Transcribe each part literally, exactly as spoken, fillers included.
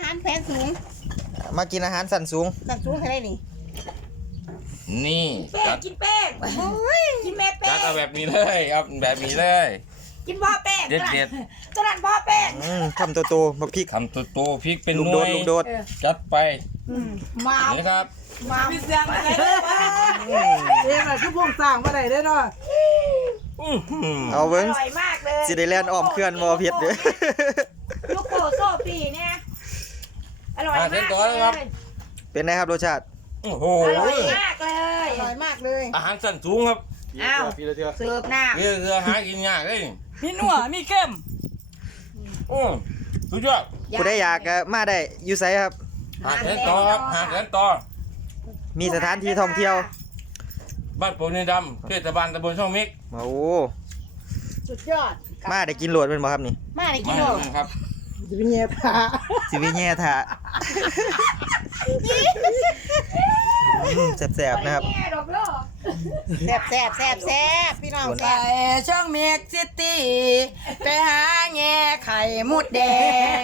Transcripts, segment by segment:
ารแพงสูงมากินอาหารสันสูงสันสูงเท่าไรนี่นี่แป้งกินแป้งกินแม่แป้จัดงเอาแบบนี้เลยเอาแบบนี้เลยกินพ่อแป้งเด็ดเด็ดตัวนั้นพ่อแป้งอืมทำตัวโตบักพริกคำโตโตพริกเป็นลูกหโดน่วดยลูกโดดจัดไปมานี่ครับมาพี่เสียงอะไรเด้อวะเอ๊ะคือพวกสร้างมาได้เด้อเนาะอื้อหือเอาอเบิ้งร่อยมากเลยสิได้แล่นอ้อมเคลื่อนบ่เผ็ดเด้อลูกโป่โซ่ปีเนี่ยอร่อยอ่ะมาเส้นกต่อเลเลยยครับเป็นไงครับรสชาติโอ้โหอร่อยมากเลยอร่อยมากเลยอาหารสันสูงครับอ้าวเสิร์ฟหน้าเรือเรือหากินยากเลยมีหนัวมีเข้มโอ้สุดยอดผู้ใดอยากก็มาได้อยู่ไสครับหาเส้นต่อครับหาเส้นต่อมีสถานที่ท่องเที่ยวบ้านโป่งในดำเทศบาลตำบลช่องมิกโอ้สุดยอดมาได้กินโหลดเป็นบ่ครับนี่มาได้กิมานโลเลยครับจะเป็นเงี้ยพาสิวิแย่ท่าอืมแซ่บๆนะครับแง่ดอกเด้อแซ่บแซ่บแซ่บแซ่บพี่น้องไปแซ่บช่องเมกซิตี้ไปหาแง่ไข่มดแดง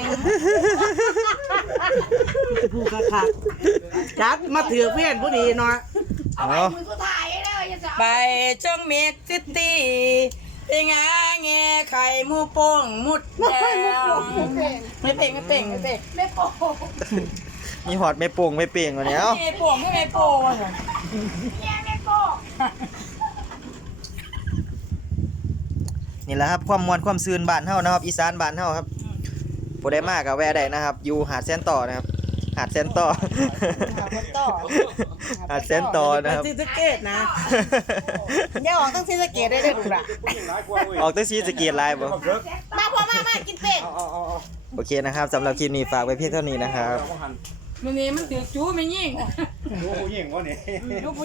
จะพูดคักๆจัดมาถือเพื่อนผู้ดีเนาะเอาไว้เอามือสุดท้ายเลยอย่าจะไปช่องเมกซิตี้ไปหาแง่ไข่หมูโป่งมุดแดงไม่เป่งไม่เป่งไม่เป่งไม่โป่งมีหอดไม่โป่งไม่เป่งวันนี้เอ้าไม่โป่งไม่ไม่โป่งแง่ไม่โป่งนี่แหละครับความมวลความซืนบ้านเฮานะครับอีสานบ้านเฮาครับบ่ได้มากกับแวะได้นะครับ อยู่หาดแซนต่อนะครับหาดแซนต่อหาคนต่อหาดแซนต่อนะครับซีสะเกตนะอย่าออกตั้งซีสะเกตได้เด้อลูกล่ะออกตั้งซีสะเกียรไลน์บ่มาพ่อมามากินเป็ดโอเคนะครับสำหรับคลิปนี้ฝากไว้เพียงเท่านี้นะครับมันนี่มันถือจู้ไม่ยิ่งโอ้โหยิงวะเนี่ยลูก